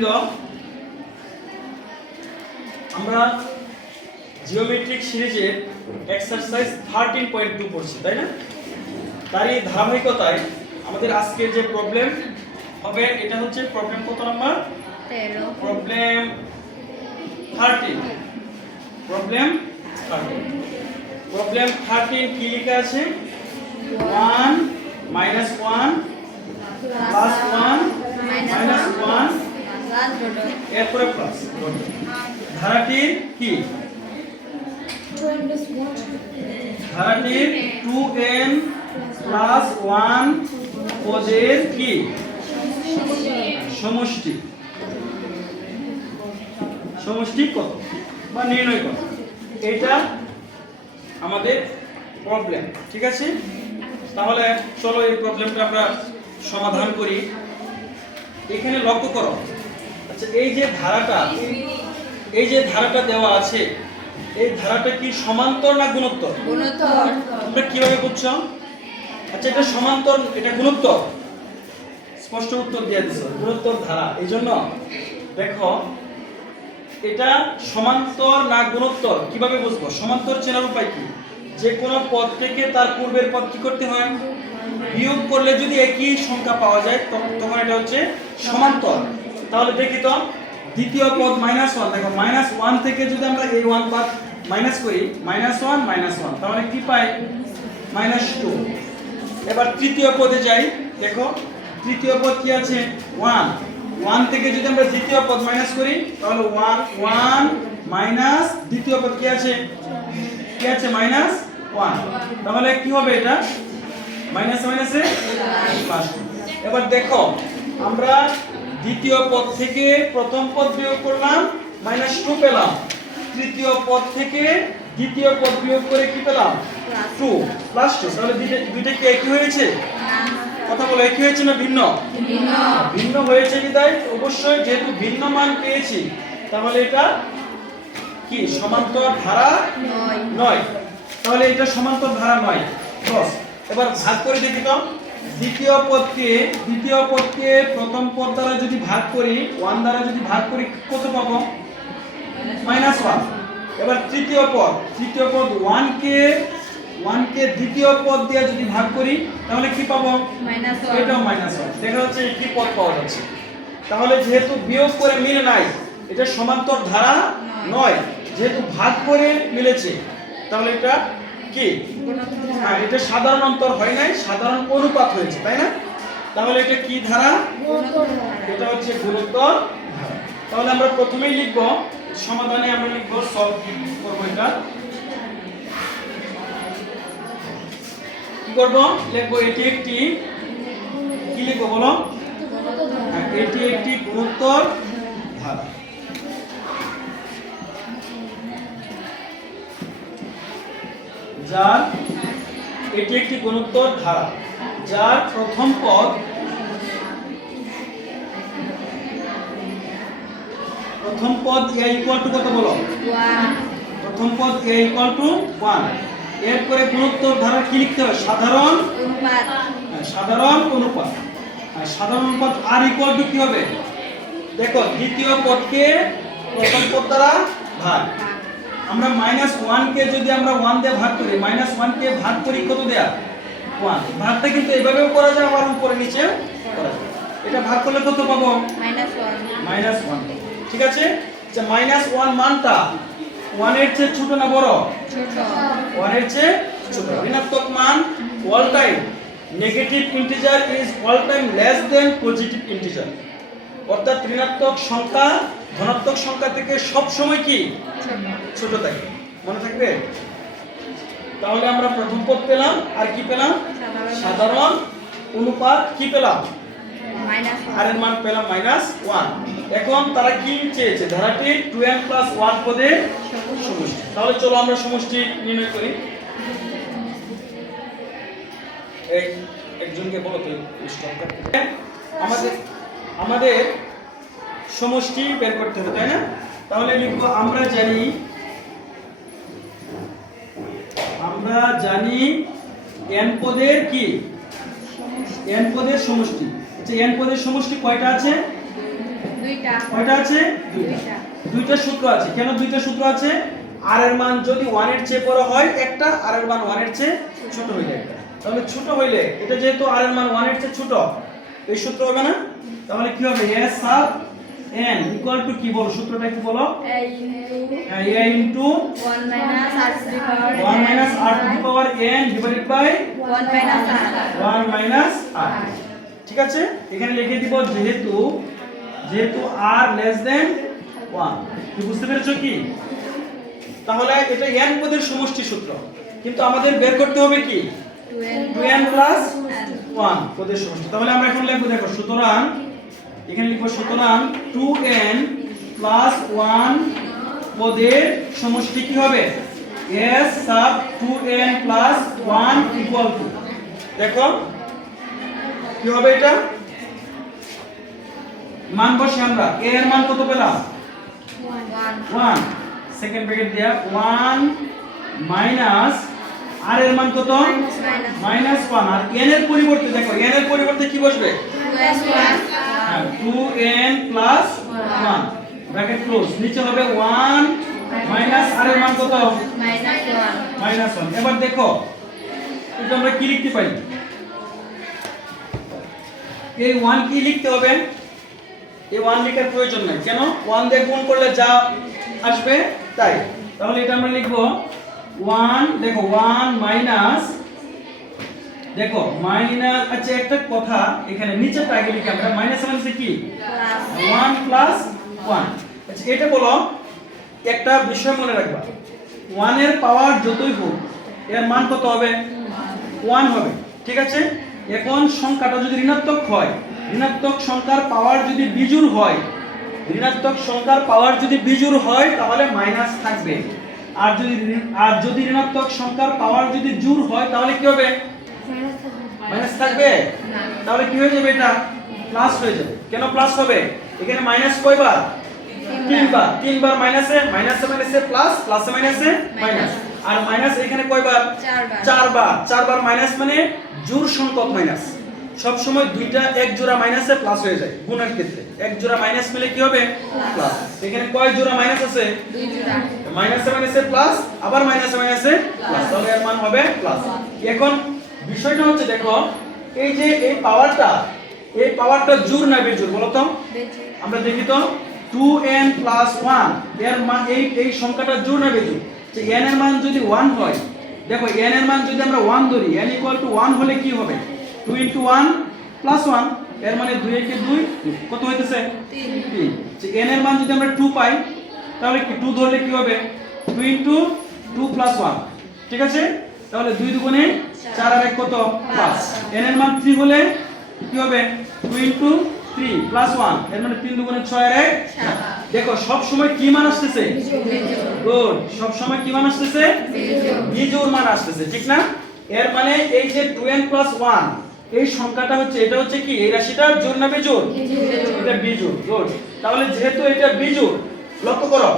শিক্ষার্থীবৃন্দ, আমরা জিওমেট্রিক সিরিজের এক্সারসাইজ 13.2 পড়ছি, তাই না? তারই ধারাবাহিকতায় আমাদের আজকের যে প্রবলেম হবে এটা হচ্ছে প্রবলেম কত নাম্বার? 13। প্রবলেম 13। প্রবলেম 13। প্রবলেম 13 কি লেখা আছে? 1 minus 1 plus 1 minus 1 এরপরে প্লাস ধারাটির কি? ধারাটির 2n plus 1 পদের কি? সমষ্টি। সমষ্টি কত বা নির্ণয় কত, এটা আমাদের প্রবলেম। ঠিক আছে, তাহলে চলো এই প্রবলেমটা আমরা সমাধান করি। এখানে লক্ষ্য করো, আচ্ছা এই যে ধারাটা দেওয়া আছে, এই ধারাটা কি সমান্তর না গুণোত্তর? গুণোত্তর। তোমরা কিভাবে বুঝছো? আচ্ছা এটা সমান্তর, এটা গুণোত্তর, স্পষ্ট উত্তর দিয়ে দিছো, গুণোত্তর ধারা। এই জন্য দেখো এটা সমান্তর না গুণোত্তর কিভাবে বুঝবো? সমান্তর চেনার উপায় কি? যে কোনো পদ থেকে তার পূর্বের পদ কি করতে হয়? বিয়োগ করলে যদি একই সংখ্যা পাওয়া যায় তখন এটা হচ্ছে সমান্তর। তাহলে দেখি তো, দ্বিতীয় পদ -1, দেখো -1 থেকে যদি আমরা এই 1 বাদ মাইনাস করি, -1 তাহলে কি পাই? -2। এবার তৃতীয় পদে যাই, দেখো তৃতীয় পদ কি আছে? 1 থেকে যদি আমরা দ্বিতীয় পদ মাইনাস করি তাহলে 1 মাইনাস দ্বিতীয় পদ কি আছে? -1। তাহলে কি হবে এটা? মাইনাস মাইনাসে প্লাস। এবার দেখো আমরা দ্বিতীয় পদ থেকে প্রথম পদ বিয়োগ করলাম, -2 পেলাম। তৃতীয় পদ থেকে দ্বিতীয় পদ বিয়োগ করে কি পেলাম? 2 প্লাস 2। তাহলে দুইটা কি একই হয়েছে? কথা বলো, একই হয়েছে না ভিন্ন? ভিন্ন হয়েছে বিদায় অবশ্যই যেহেতু ভিন্ন মান পেয়েছি তাহলে এটা কি সমান্তর ধারা নয়। তাহলে এটা সমান্তর ধারা নয়। এবার ভাগ করে দেখি তো, দ্বিতীয় পদকে প্রথম পদ দ্বারা যদি ভাগ করি, 1 দ্বারা যদি ভাগ করি কত পাবো? -1। এবার তৃতীয় পদ 1 কে দ্বিতীয় পদ দিয়ে যদি ভাগ করি তাহলে কি পাবো? -1। এটাও -1। দেখা যাচ্ছে কি পদ পাওয়া যাচ্ছে। তাহলে যেহেতু বিয়োগ করে মিলে নাই, এটা সমান্তর ধারা নয়। যেহেতু ভাগ করে মিলেছে তাহলে এটা কি? হ্যাঁ, এটা সাধারণ অন্তর হয় নাই, সাধারণ অনুপাত হয়েছে, তাই না? তাহলে এটা কি ধারা? এটা হচ্ছে গুণোত্তর ধারা। তাহলে আমরা প্রথমেই লিখব, সমাধানে আমরা লিখব, সলভ করব। এটা কি করব? লিখব এটি একটি কি লিখব বলো? হ্যাঁ, এটি একটি গুণোত্তর ধারা। এটি একটি গুণোত্তর ধারা যার প্রথম পদ a ইকুয়াল টু কত বলো? 1। প্রথম পদ a ইকুয়াল টু 1। এরপরে গুণোত্তর ধারা কি লিখতে হবে? সাধারণ অনুপাত। সাধারণ অনুপাত। সাধারণ অনুপাত r ইকুয়াল টু কি হবে? দেখো দ্বিতীয় পদকে প্রথম পদ দ্বারা ভাগ। আমরা -1 কে যদি আমরা 1 দিয়ে ভাগ করি, -1 কে ভাগ করি কত দেয়া? 1। ভাগটা কিন্তু এভাবেও করা যায়, আবার উপরে নিচে করা যায়। এটা ভাগ করলে কত পাবো? -1। ঠিক আছে, যে -1 মানটা 1 এর চেয়ে ছোট না বড়? ছোট। 1 এর চেয়ে ছোট। ঋণাত্মক মান all time, negative integer is all time less than positive integer. অর্থাৎ ঋণাত্মক সংখ্যা ধনাত্মক সংখ্যা থেকে সব সময় কি ছোট থাকে। মনে থাকবে? তাহলে আমরা প্রথম পদ পেলাম, আর কি পেলাম? সাধারণ অনুপাত কি পেলাম? আর এর মান পেলাম -1। এখন তারা কি চেয়েছে? ধারাটি 2n + 1 পদের সমষ্টি। তাহলে চলো আমরা সমষ্টি নির্ণয় করি। এই একজনকে বলো তো আমাদের সমষ্টি বের করতে হবে, তাই না? তাহলে লিখব আমরা জানি n পদের কি? n পদের সমষ্টি। আচ্ছা n পদের সমষ্টি কয়টা আছে? দুইটা কয়টা আছে দুইটা দুইটা সূত্র আছে কেন দুইটা সূত্র আছে আর এর মান যদি 1 এর চেয়ে বড় হয় একটা আর এর মান 1 এর চেয়ে ছোট হইলে একটা তাহলে ছোট হইলে এটা যেহেতু আর এর মান 1 এর চেয়ে ছোট এই সূত্র হবে না তাহলে কি হবে s sub n equal to কি বল সূত্রটা কি বলো a into 1 minus r to the power 1 minus r to the power n divided by 1 minus r 1 minus r ঠিক আছে এখানে লিখে দিব যেহেতু r less than 1 কি বুঝতে পেরেছো কি তাহলে এটা n পদের সমষ্টি সূত্র কিন্তু আমাদের বের করতে হবে কি 2n plus 1 পদের সমষ্টি তাহলে আমরা এখন লিখব দেখো সুতরাং এখানে লিখব সুতরাং 2n plus 1 পদের সমষ্টি কি হবে s sub 2n plus 1 equal to দেখো কি হবে এটা মান বসে আমরা a এর মান কত পেলাম 1 সেকেন্ড ব্র্যাকেট দেয়া 1 মাইনাস r এর মান কত মাইনাস 1 আর n এর পরিবর্তে দেখো n এর পরিবর্তে কি বসবে 2n plus 1 ব্র্যাকেট ক্লোজ নিচে হবে 1 মাইনাস r এর মান কত মাইনাস 1 এবার দেখো এটা আমরা কি লিখতে পারি এই 1 কি লিখতে হবে এই 1 লেখার প্রয়োজন নাই কেন 1 দিয়ে গুণ করলে যা আসবে তাই তাহলে এটা আমরা লিখব 1 দেখো 1 মাইনাস দেখো মাইনাস আচ্ছা একটা কথা এখানে নিচেটা আগে লিখি আমরা মাইনাস মানে কি 1 প্লাস 1 আচ্ছা এটা বলো একটা বিষয় মনে রাখবা 1 এর পাওয়ার যতই হোক এর মান কত হবে 1 হবে ঠিক আছে এখন সংখ্যাটা যদি ঋণাত্মক হয় ঋণাত্মক সংখ্যার পাওয়ার যদি বিজোড় হয় ঋণাত্মক সংখ্যার পাওয়ার যদি বিজোড় হয় তাহলে মাইনাস থাকবে আর যদি ঋণাত্মক সংখ্যার পাওয়ার যদি জোড় হয় তাহলে কি হবে মাইনাস থাকবে তাহলে কি হয়ে যাবে এটা প্লাস হয়ে যাবে কেন প্লাস হবে এখানে মাইনাস কয়বার তিনবার মাইনাসে প্লাস প্লাসে মাইনাসে মাইনাস আর মাইনাস এখানে কয়বার চারবার মাইনাস মানে জোড় সংখ্যক মাইনাস সব সময় দুইটা এক জোড়া মাইনাসে প্লাস হয়ে যায় গুণের ক্ষেত্রে এক জোড়া মাইনাস মিলে কি হবে প্লাস এখানে কয় জোড়া মাইনাস আছে দুই জোড়া মাইনাসে প্লাস আবার মাইনাসে প্লাস তাহলে এর মান হবে প্লাস এখন বিষয়টা হচ্ছে দেখো এই যে এই পাওয়ারটা জোড় না বেজোড় বলো তো আমরা দেখি তো 2n plus 1 এর মান এই সংখ্যাটা জোড় না বেজোড় যে n এর মান যদি 1 হয় দেখো n এর মান যদি আমরা 1 ধরি n 1 হলে কি হবে 2 into 1 plus 1 এর মানে 2 একে 2 কত হইতেছে 3 যে n এর মান যদি আমরা 2 পাই তাহলে কি 2 ধরলে কি হবে 2 into 2 plus 1 ঠিক আছে তাহলে 2 দুগুণে 4 আর 1 কত প্লাস n এর মান 3 হলে কি হবে 2 into 3 plus 1 এর মানে 3 দুগুণে 6 আর 1 দেখো সব সময় কি মান আসতেছে গুড সব সময় কি মান আসতেছে বিজোড় মান আসতেছে ঠিক না এর মানে এই যে 2n plus 1 এই সংখ্যাটা হচ্ছে এটা হচ্ছে কি এই রাশিটা জোড় না বিজোড় এটা বিজোড় গুড তাহলে যেহেতু এটা বিজোড় লক্ষ্য করো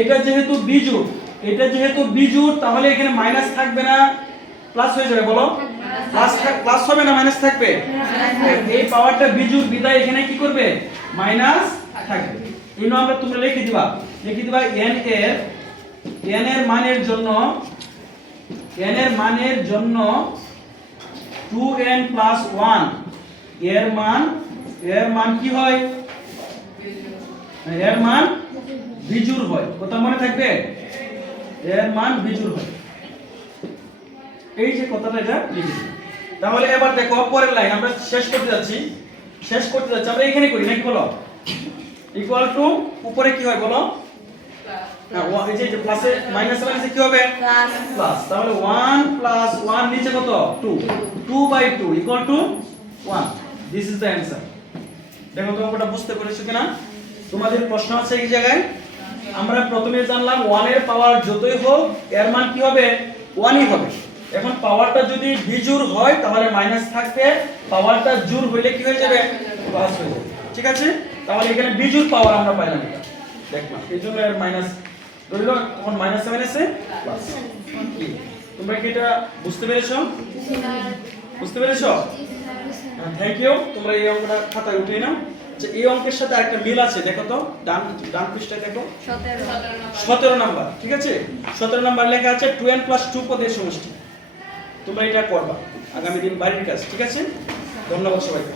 এটা যেহেতু বিজোড় তাহলে এখানে মাইনাস থাকবে না প্লাস হয়ে যাবে বলো প্লাস হবে না মাইনাস থাকবে এই পাওয়ারটা বিজোড় বিদায় এখানে কি করবে মাইনাস থাকবে এই নামটা তোমরা লিখে দিবা n এর মানের জন্য 2n plus 1 এর মান কি হয় এর মান বিজোড় হয় কথা মনে থাকবে এর মান বিজোড় হয় এই যে কথাটা এটা লিখে দিই তাহলে এবার দেখো পরের লাইন আমরা শেষ করতে যাচ্ছি আমরা এখানে করি নাকি বলো ইকুয়াল টু উপরে কি হয় বলো এই যে প্লাসে মাইনাসে কি হবে প্লাস তাহলে 1 plus 1 নিচে কত 2 equal to 1 this is the answer দেখো তোমরা বুঝতে পেরেছো কিনা তোমাদের প্রশ্ন আছে এই জায়গায় আমরা প্রথমে জানলাম 1 এর পাওয়ার যতই হোক এর মান কি হবে 1ই হবে এখন পাওয়ারটা যদি বিজোড় হয় তাহলে মাইনাস থাকবে পাওয়ারটা জোড় হইলে কি হয়ে যাবে প্লাস হয়ে যাবে ঠিক আছে তাহলে এখানে বিজোড় পাওয়ার আমরা পাইলাম এটা দেখলাম এইজন্য এর মাইনাস ধরিলো তখন মাইনাসে প্লাস তোমরা কি এটা বুঝতে পেরেছো থ্যাংক ইউ তোমরা এই অঙ্কটা খাতায় উঠিয়ে নাও আচ্ছা এই অঙ্কের সাথে আরেকটা মিল আছে, দেখো তো ডান ডান পৃষ্ঠায় দেখো 17 17 নাম্বার, ঠিক আছে 17 নাম্বার লেখা আছে 2n + 2 পদের সমষ্টি। তোমরা এটা করবা আগামী দিন বাড়ির কাজ, ঠিক আছে। ধন্যবাদ সবাইকে।